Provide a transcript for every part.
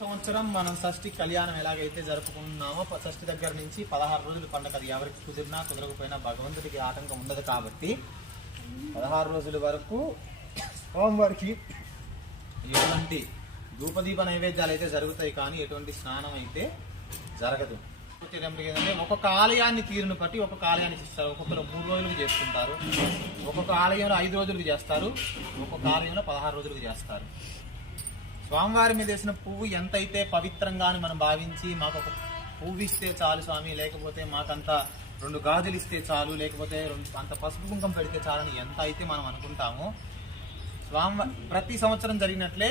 సంవత్సరం మనం షష్ఠి కళ్యాణం ఎలాగైతే జరుపుకున్నామో షష్ఠి దగ్గర నుంచి పదహారు రోజులు పండగ అది ఎవరికి కుదిరినా కుదరకపోయినా భగవంతుడికి ఆటంకం ఉండదు కాబట్టి పదహారు రోజుల వరకు స్వామివారికి ఎటువంటి ధూపదీప నైవేద్యాలు అయితే జరుగుతాయి కానీ ఎటువంటి స్నానం అయితే జరగదు. ఏంటంటే ఒక్కొక్క ఆలయాన్ని తీరును బట్టి ఒక్కొక్క ఆలయాన్ని చేస్తారు. ఒక్కొక్కరు మూడు రోజులకు చేసుకుంటారు ఒక్కొక్క ఆలయంలో ఐదు రోజులకు చేస్తారు. ఒక్కొక్క ఆలయంలో పదహారు రోజులకు చేస్తారు. స్వామివారి మీద వేసిన పువ్వు ఎంతైతే పవిత్రంగా అని మనం భావించి మాకు ఒక పువ్వు ఇస్తే చాలు స్వామి లేకపోతే మాకంత రెండు గాజులు ఇస్తే చాలు లేకపోతే రెండు అంత పసుపు కుంకం పెడితే చాలని ఎంత అయితే మనం అనుకుంటామో స్వామి ప్రతి సంవత్సరం జరిగినట్లే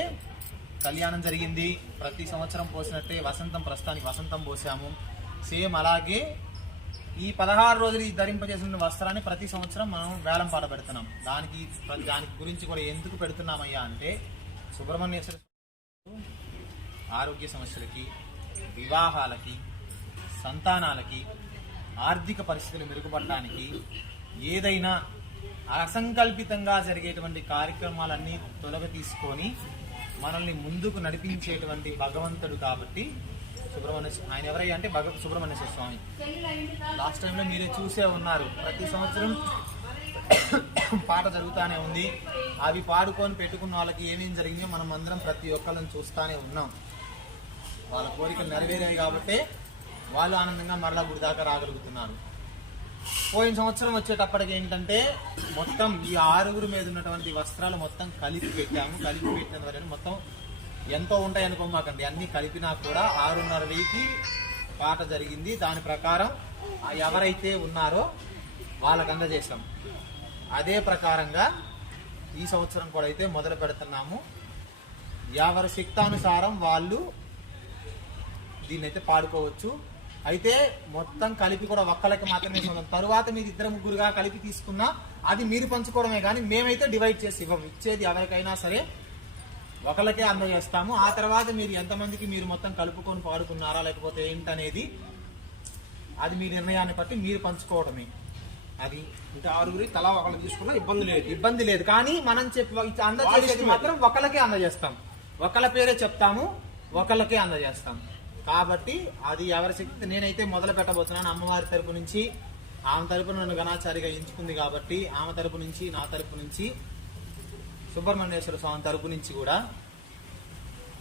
కళ్యాణం జరిగింది. ప్రతి సంవత్సరం పోసినట్టే వసంతం ప్రస్తుతానికి వసంతం పోసాము. సేమ్ అలాగే ఈ పదహారు రోజులు ఈ ధరింపజేసిన వస్త్రాన్ని ప్రతి సంవత్సరం మనం వేలం పాట పెడుతున్నాం. దానికి దానికి గురించి కూడా ఎందుకు పెడుతున్నామయ్యా అంటే సుబ్రహ్మణ్యేశ్వర ఆరోగ్య సమస్యలకి వివాహాలకి సంతానాలకి ఆర్థిక పరిస్థితులు మెరుగుపడడానికి ఏదైనా అసంకల్పితంగా జరిగేటువంటి కార్యక్రమాలన్నీ తొలగ తీసుకొని మనల్ని ముందుకు నడిపించేటువంటి భగవంతుడు కాబట్టి సుబ్రహ్మణ్య ఆయన ఎవరయ్యా అంటే భగ సుబ్రహ్మణ్యేశ్వర స్వామి. లాస్ట్ టైంలో మీరే చూసే ఉన్నారు. ప్రతి సంవత్సరం పాట జరుగుతానే ఉంది. అవి పాడుకొని పెట్టుకున్న వాళ్ళకి ఏమేం జరిగిందో మనం అందరం ప్రతి ఒక్కళ్ళని చూస్తూనే ఉన్నాం. వాళ్ళ కోరికలు నెరవేరాయి కాబట్టి వాళ్ళు ఆనందంగా మరలా గుడి దాకా రాగలుగుతున్నారు. పోయిన సంవత్సరం వచ్చేటప్పటికి ఏంటంటే మొత్తం ఈ ఆరుగురు మీద ఉన్నటువంటి వస్త్రాలు మొత్తం కలిపి పెట్టాము. కలిపి పెట్టిన వరకు మొత్తం ఎంతో ఉంటాయి అనుకోమాకండి. అన్నీ కలిపినా కూడా ఆరున్నర వెయ్యికి పాట జరిగింది. దాని ప్రకారం ఎవరైతే ఉన్నారో వాళ్ళకి అందజేసాం అదే ప్రకారంగా ఈ సంవత్సరం కూడా అయితే మొదలు పెడుతున్నాము. ఎవరి శక్తానుసారం వాళ్ళు దీన్ని అయితే పాడుకోవచ్చు. అయితే మొత్తం కలిపి కూడా ఒక్కలకి మాత్రమే ఇస్తున్నాం తరువాత మీరు ఇద్దరు ముగ్గురుగా కలిపి తీసుకున్నా అది మీరు పంచుకోవడమే కానీ మేమైతే డివైడ్ చేసి ఇవ్వం. ఇచ్చేది ఎవరికైనా సరే ఒకరికే అందజేస్తాము ఆ తర్వాత మీరు ఎంతమందికి మీరు మొత్తం కలుపుకొని పాడుకున్నారా లేకపోతే ఏంటనేది అది మీ నిర్ణయాన్ని బట్టి మీరు పంచుకోవడమే. అది అంటే ఆరుగురి తలా ఒకళ్ళు తీసుకున్నా ఇబ్బంది లేదు. ఇబ్బంది లేదు. కానీ మనం చెప్పి అందజేసేది మాత్రం ఒకళ్ళకే అందజేస్తాం. ఒకళ్ళ పేరే చెప్తాము ఒకళ్ళకే అందజేస్తాం. కాబట్టి అది ఎవరి శక్తి? నేనైతే మొదలు పెట్టబోతున్నాను. అమ్మవారి తరపు నుంచి ఆమె తరపున నన్ను గణాచారిగా ఎంచుకుంది కాబట్టి ఆమె తరపు నుంచి నా తరపు నుంచి సుబ్రహ్మణ్యేశ్వర స్వామి తరపు నుంచి కూడా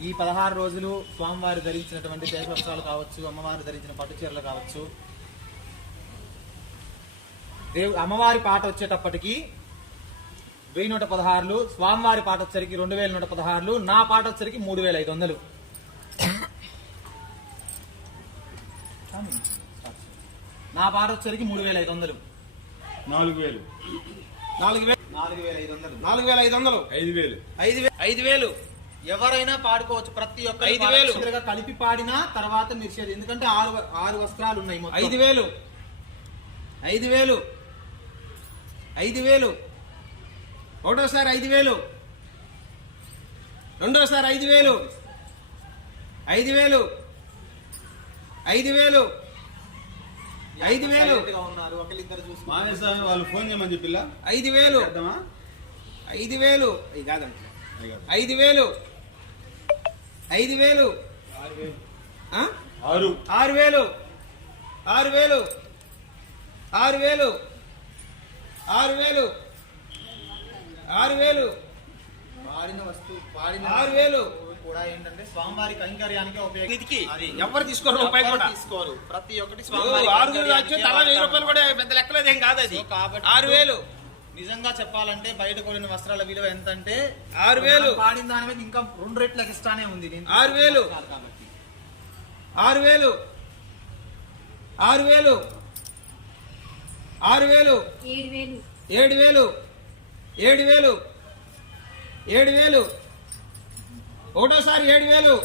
ఈ పదహారు రోజులు స్వామివారు ధరించినటువంటి దేశవస్త్రాలు కావచ్చు అమ్మవారు ధరించిన పట్టు చీరలు కావచ్చు దేవు అమ్మవారి పాట వచ్చేటప్పటికి వెయ్యి నూట పదహారులు స్వామివారి పాట వచ్చరికి రెండు వేల నూట పదహారులు నా పాట వచ్చరికి మూడు వేల ఐదు వందలు. నా పాట వచ్చరికి మూడు వేల ఐదు వందలు. నాలుగు వేలు. నాలుగు వేలు? నాలుగు వేల ఐదు వందలు. నాలుగు వేల ఐదు వందలు. ఐదు వేలు. ఐదు వేలు ఐదు వేలు. ఎవరైనా పాడుకోవచ్చు ప్రతి ఒక్క ఐదు వేలు. కలిపి పాడినా తర్వాత మీరు ఎందుకంటే ఆరు ఆరు వస్త్రాలు ఉన్నాయి మొత్తం. ఐదు వేలు. ఐదు వేలు. ఐదు వేలు ఒకటోసారి ఐదు వేలు రెండోసారి ఐదు వేలు ఐదు వేలు ఐదు వేలు ఐదు వేలు. మానేస్వామి వాళ్ళు ఫోన్ చేయమని చెప్పిల్లా ఐదు వేలు ఐదు వేలు ఇది. ఐదు వేలు ఐదు వేలు ఆ? ఆరు ఆరు వేలు ఆరు వేలు ఆరు వేలు ఆరు వేలు ఆరు వేలు పాడిన వస్తువు పాడిన ఆరు వేలు కూడా ఏంటంటే స్వామివారి కైంకర్యానికి ఇదికి అది ఎవరు తీసుకోరు రూపాయి కూడా. తీసుకోరు? ప్రతి ఒక్కటి స్వామివారి కైంకర్యానికే తల వెయ్యి. రూపాయలు కూడా పెద్ద లెక్కలేదేం కాదు అది. సో కాబట్టి ఆరు వేలు నిజంగా చెప్పాలంటే బయట కొనిన వస్త్రాల విలువ ఎంత అంటే ఆరు వేలు. పాడిన దాని మీద ఇంకా రెండు రెట్లకు ఇస్తానే ఉంది. నేను ఆరు వేలు. ఆరు వేలు ఆరు వేలు ఆరు వేలు. ఏడు వేలు. ఏడు వేలు. ఏడు వేలు. ఒకటోసారి ఏడు వేలు.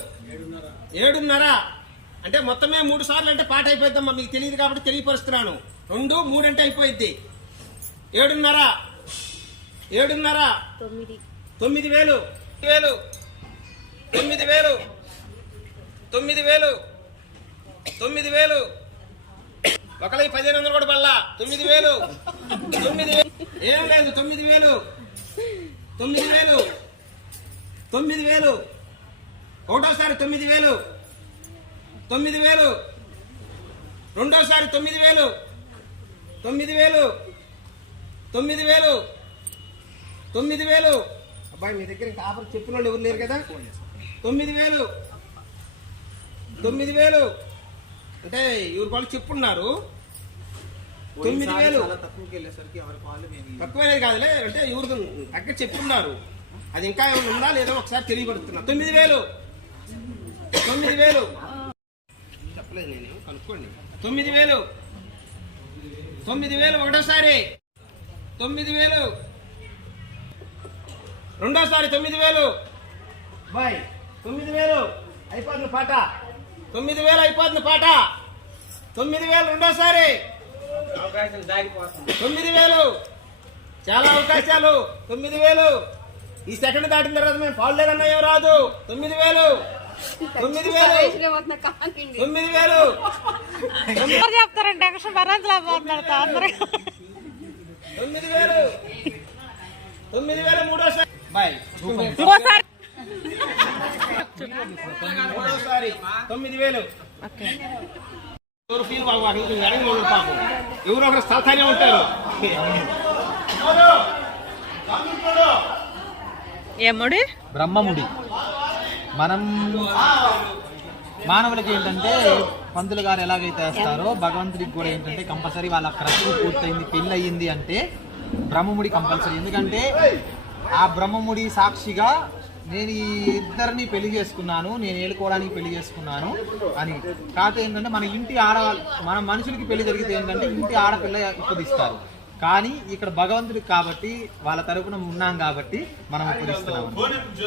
ఏడున్నర. అంటే మొత్తమే మూడు సార్లు అంటే పాట అయిపోద్దమ్మా మీకు తెలియదు కాబట్టి తెలియపరుస్తున్నాను. రెండు మూడు అంటే అయిపోయింది ఏడున్నర. ఏడున్నర. తొమ్మిది. వేలు. వేలు. తొమ్మిది వేలు. తొమ్మిది వేలు. తొమ్మిది వేలు. ఒకళ్ళకి పదిహేను వందలు కూడా పల్లా తొమ్మిది వేలు తొమ్మిది ఏం లేదు తొమ్మిది వేలు తొమ్మిది వేలు తొమ్మిది వేలు ఒకటోసారి తొమ్మిది వేలు తొమ్మిది వేలు రెండోసారి తొమ్మిది వేలు తొమ్మిది వేలు తొమ్మిది వేలు తొమ్మిది వేలు అబ్బాయి మీ దగ్గర ఇంకా ఆఫర్ చెప్పిన వాళ్ళు ఎవరు లేరు కదా తొమ్మిది వేలు తొమ్మిది వేలు అంటే ఎవరు వాళ్ళు చెప్పున్నారు. తొమ్మిది వేలు. తక్కువనేది కాదులే అంటే ఎవరు తగ్గ చెప్పున్నారు. అది ఇంకా ఏమైనా ఉందా లేదో ఒకసారి తెలియబడుతున్నా తొమ్మిది వేలు. తొమ్మిది వేలు. చెప్పలేదు నేను కనుక్కోండి. తొమ్మిది వేలు. తొమ్మిది వేలు ఒకటోసారి. తొమ్మిది వేలు. రెండోసారి తొమ్మిది వేలు. బాయ్ తొమ్మిది వేలు. అయిపోతుంది పాట. తొమ్మిది వేలు అయిపోతుంది పాట. తొమ్మిది వేలు రెండోసారి తొమ్మిది వేలు చాలా అవకాశాలు. తొమ్మిది వేలు ఈ సెకండ్ దాటిన తర్వాత మేము పాలు లేదన్నా ఏం రాదు. తొమ్మిది వేలు తొమ్మిది వేలు తొమ్మిది వేలు ఎవరు చెప్తారంటే టెన్షన్ భరించలేకపోతున్నారు అందరూ. తొమ్మిది వేలు తొమ్మిది వేలు మూడోసారి. బాయ్ తొమ్మిది వేలు. ఎవరు ఒకరు స్థాయిలో ఉంటారు. ఏముడి బ్రహ్మముడి. మనం మానవులకి ఏంటంటే పంతులు గారు ఎలాగైతే వేస్తారో భగవంతుడికి కూడా ఏంటంటే కంపల్సరీ వాళ్ళ క్రతువు పూర్తయింది పెళ్ళి అయ్యింది అంటే బ్రహ్మముడి కంపల్సరీ. ఎందుకంటే ఆ బ్రహ్మముడి సాక్షిగా నేను ఈ ఇద్దరిని పెళ్ళి చేసుకున్నాను నేను ఏలుకోవడానికి పెళ్ళి చేసుకున్నాను అని. కాకపోతే ఏంటంటే మన ఇంటి ఆడ మన మనుషులకి పెళ్ళి జరిగితే ఏంటంటే ఇంటి ఆడపిల్ల ఉపదిస్తారు కానీ ఇక్కడ భగవంతుడికి కాబట్టి వాళ్ళ తరపున ఉన్నాం కాబట్టి మనం ఉపదిస్తున్నాం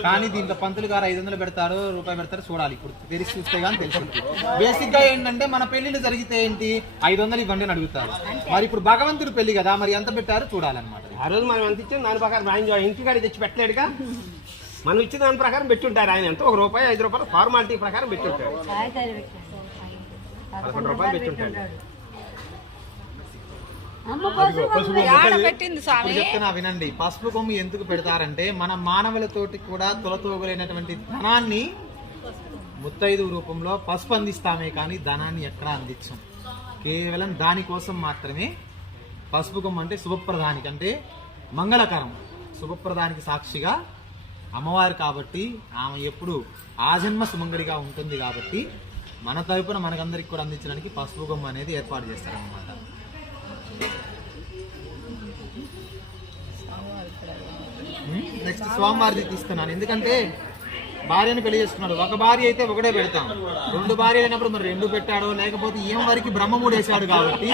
కానీ దీంట్లో పంతులు గారు ఐదు వందలు పెడతారు రూపాయి పెడతారు చూడాలి. ఇప్పుడు తెలిసి చూస్తే కానీ తెలిసింది. బేసిక్గా ఏంటంటే మన పెళ్ళిళ్ళు జరిగితే ఏంటి? ఐదు వందలు ఇవ్వండి అని అడుగుతారు. మరి ఇప్పుడు భగవంతుడు పెళ్ళి కదా మరి ఎంత పెట్టారు చూడాలన్నమాట. ఆ రోజు మనం ఎంత ఇచ్చాం దాని ప్రకారం ఆయన ఇంటికాడ తెచ్చి పెట్టలేడుగా. మనం ఇచ్చిన దాని ప్రకారం పెట్టుంటారు. ఆయన ఎంత? ఒక రూపాయి ఐదు రూపాయలు ఫార్మాలిటీ ప్రకారం పెట్టుంటారు పదకొండు రూపాయలు పెట్టుంటాడు. చెప్తున్నా వినండి. పసుపు కొమ్ము ఎందుకు పెడతారంటే మన మానవులతోటి కూడా తొలతోగలైనటువంటి ధనాన్ని ముత్తైదు రూపంలో పసుపు అందిస్తామే కానీ ధనాన్ని ఎక్కడా అందించం? కేవలం దానికోసం మాత్రమే పసుపు కొమ్ము అంటే శుభప్రదానికి అంటే మంగళకరం. శుభప్రదానికి సాక్షిగా అమ్మవారు కాబట్టి ఆమె ఎప్పుడు ఆజన్మ సుమంగడిగా ఉంటుంది కాబట్టి మన తరపున మనకందరికి కూడా అందించడానికి పసుపు గొమ్మ అనేది ఏర్పాటు చేస్తారనమాట నెక్స్ట్ స్వామివారిది తీస్తున్నాను. ఎందుకంటే భార్యను పెళ్ళి చేసుకున్నాడు. ఒక భార్య అయితే ఒకటే పెడతాం. రెండు భార్య అయినప్పుడు మరి రెండు పెట్టాడో లేకపోతే ఈమె వారికి బ్రహ్మముడు వేశాడు కాబట్టి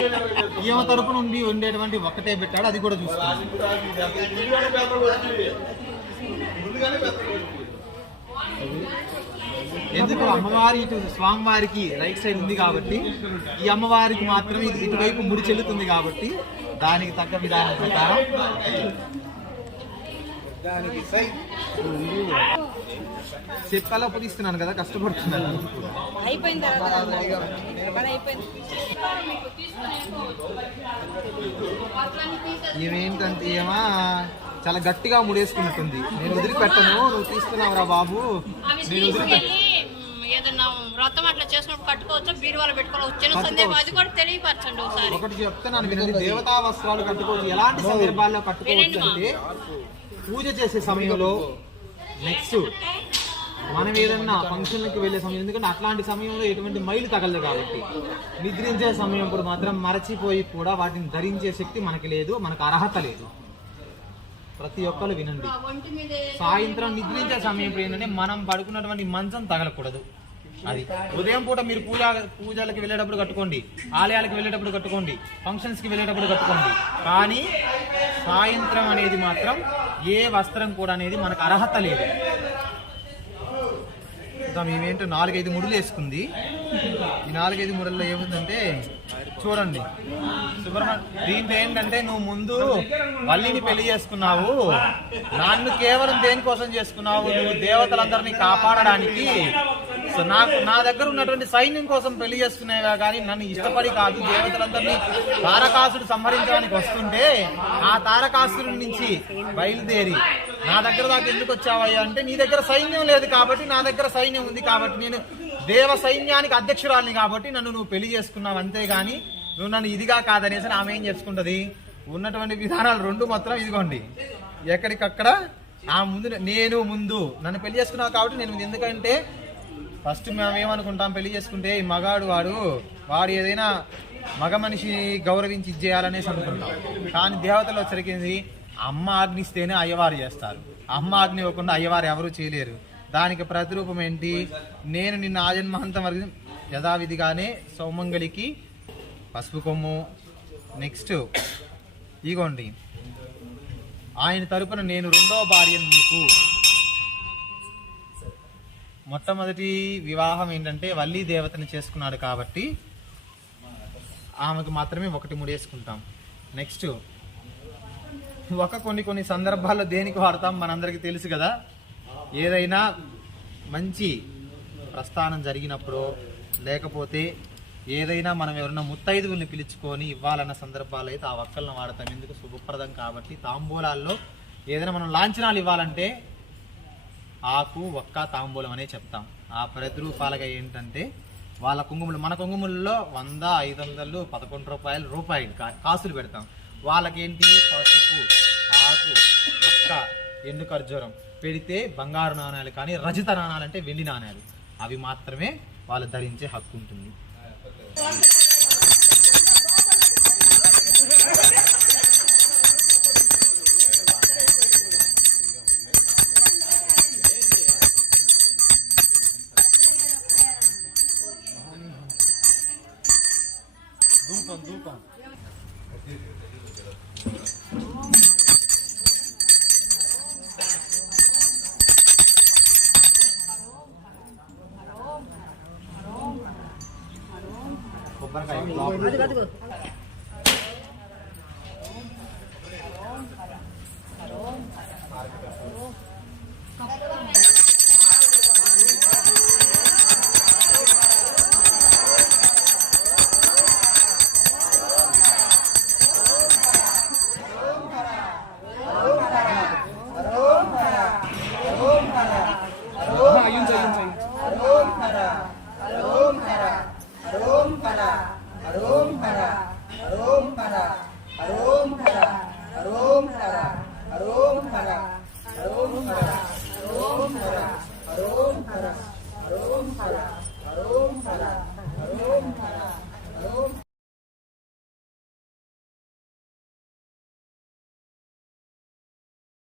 ఈమె తరపు నుండి ఉండేటువంటి ఒకటే పెట్టాడు. అది కూడా చూస్తున్నాం. ఎందుకు అమ్మవారి ఇటు స్వామివారికి రైట్ సైడ్ ఉంది కాబట్టి ఈ అమ్మవారికి మాత్రం ఇది ఇటువైపు ముడి చెల్లుతుంది కాబట్టి దానికి తగ్గ విధానం ప్రకారం చెప్పాలో పొదిస్తున్నాను కదా కష్టపడుతున్నాను. అయిపోయిన తర్వాత ఏమేంటంటే ఏమా? చాలా గట్టిగా ముడేసుకున్నట్టుంది. నేను వదిలిపెట్టను నువ్వు తీసుకున్నావురా బాబు. అవి నేను వదిలిపెట్ట ఏదన్నా వ్రతం అట్లా చేసుకున్నప్పుడు కట్టుకోవచ్చు? బీరువాలో సందేహం అది కూడా తెలియపరచండి ఒకసారి. ఒకటి చెప్తున్నాను వినండి దేవతా వస్త్రాలు కట్టుకోవచ్చు. ఎలాంటి సందర్భాల్లో కట్టుకోవచ్చు అంటే పూజ చేసే సమయంలో నెక్స్ట్ మనం ఏదన్నా ఫంక్షన్లకు వెళ్ళే సమయం ఎందుకంటే అట్లాంటి సమయంలో ఎటువంటి మైలు తగలదు కాబట్టి. నిద్రించే సమయం ఇప్పుడు మాత్రం మరచిపోయి కూడా వాటిని ధరించే శక్తి మనకి లేదు మనకు అర్హత లేదు. ప్రతి ఒక్కరు వినండి. సాయంత్రం నిద్రించే సమయం ఏంటంటే మనం పడుకున్నటువంటి మంచం తగలకూడదు. అది. ఉదయం పూట మీరు పూజ పూజలకు వెళ్ళేటప్పుడు కట్టుకోండి. ఆలయాలకు వెళ్ళేటప్పుడు కట్టుకోండి. ఫంక్షన్స్కి వెళ్ళేటప్పుడు కట్టుకోండి. కానీ సాయంత్రం అనేది మాత్రం ఏ వస్త్రం కూడా అనేది మనకు అర్హత లేదు. మేమేంటో నాలుగైదు ముడులు వేసుకుంది ఈ నాలుగైదు మూడల్లో ఏముందంటే చూడండి. సుబ్రహ్మణ్య దీంట్లో ఏంటంటే నువ్వు ముందు వల్లిని పెళ్ళి చేసుకున్నావు. నన్ను కేవలం దేనికోసం చేసుకున్నావు? నువ్వు దేవతలందరినీ కాపాడడానికి. సో నాకు నా దగ్గర ఉన్నటువంటి సైన్యం కోసం పెళ్ళి చేసుకునేవా కానీ నన్ను ఇష్టపడి కాదు. దేవతలందరినీ తారకాసుడు సంహరించడానికి వస్తుంటే ఆ తారకాసుడి నుంచి బయలుదేరి నా దగ్గర దాకా ఎందుకు వచ్చావయ్యా? అంటే నీ దగ్గర సైన్యం లేదు కాబట్టి నా దగ్గర సైన్యం ఉంది కాబట్టి నేను దేవ సైన్యానికి అధ్యక్షురాలిని కాబట్టి నన్ను నువ్వు పెళ్ళి చేసుకున్నావు అంతేగాని నువ్వు నన్ను ఇదిగా కాదనేసి ఆమె ఏం చేసుకుంటది ఉన్నటువంటి విధానాలు రెండు మాత్రం ఇదిగోండి. ఎక్కడికక్కడ ఆ ముందు నేను ముందు. నన్ను పెళ్ళి చేసుకున్నావు కాబట్టి నేను ఎందుకంటే ఫస్ట్ మేము ఏమనుకుంటాం? పెళ్ళి చేసుకుంటే ఈ మగాడు వాడు వాడు ఏదైనా మగ మనిషి గౌరవించి ఇచ్చేయాలనేసి అనుకుంటాం. కానీ దేవతలు వచ్చరికింది అమ్మ ఆజ్ఞిస్తేనే అయ్యవారు చేస్తారు. అమ్మ ఆజ్ఞ ఇవ్వకుండా అయ్యవారు ఎవరు చేయలేరు. దానికి ప్రతిరూపం ఏంటి? నేను నిన్న ఆజన్మహంతం వరకు యథావిధిగానే సౌమంగళికి పసుపు కొమ్ము నెక్స్ట్ ఇగోండి. ఆయన తరపున నేను రెండో భార్యను మీకు. మొట్టమొదటి వివాహం ఏంటంటే వల్లి దేవతని చేసుకున్నాడు కాబట్టి ఆమెకు మాత్రమే ఒకటి ముడేసుకుంటాం. నెక్స్ట్ ఒక కొన్ని కొన్ని సందర్భాల్లో దేనికి వాడతాం మనందరికీ తెలుసు కదా? ఏదైనా మంచి ప్రస్థానం జరిగినప్పుడు లేకపోతే ఏదైనా మనం ఎవరైనా ముత్తైదువుల్ని పిలుచుకొని ఇవ్వాలన్న సందర్భాలు అయితే ఆ వక్కలను వాడతాం. ఎందుకు? శుభప్రదం కాబట్టి తాంబూలాల్లో ఏదైనా మనం లాంఛనాలు ఇవ్వాలంటే ఆకు ఒక్క తాంబూలం అనే చెప్తాం. ఆ ప్రతిరూపాలుగా ఏంటంటే వాళ్ళ కుంకుమలు మన కుంకుమల్లో వంద ఐదు వందలు పదకొండు రూపాయలు రూపాయలు కాసులు పెడతాం. వాళ్ళకేంటి? పసుపు ఆకు ఒక్క ఎండు ఖర్జూరం. పెడితే బంగారు నాణాలు కానీ రజిత నాణాలు అంటే వెండి నాణాలు. అవి మాత్రమే వాళ్ళు ధరించే హక్కు ఉంటుంది. 가지고 가지고. Arum para, arum para, arum para. हरोम हरा हरोम हरा हरोम हरा हरोम हरा हरोम हरा हरोम हरा हरोम हरा हरोम हरा हरोम हरा हरोम हरा हरोम हरा हरोम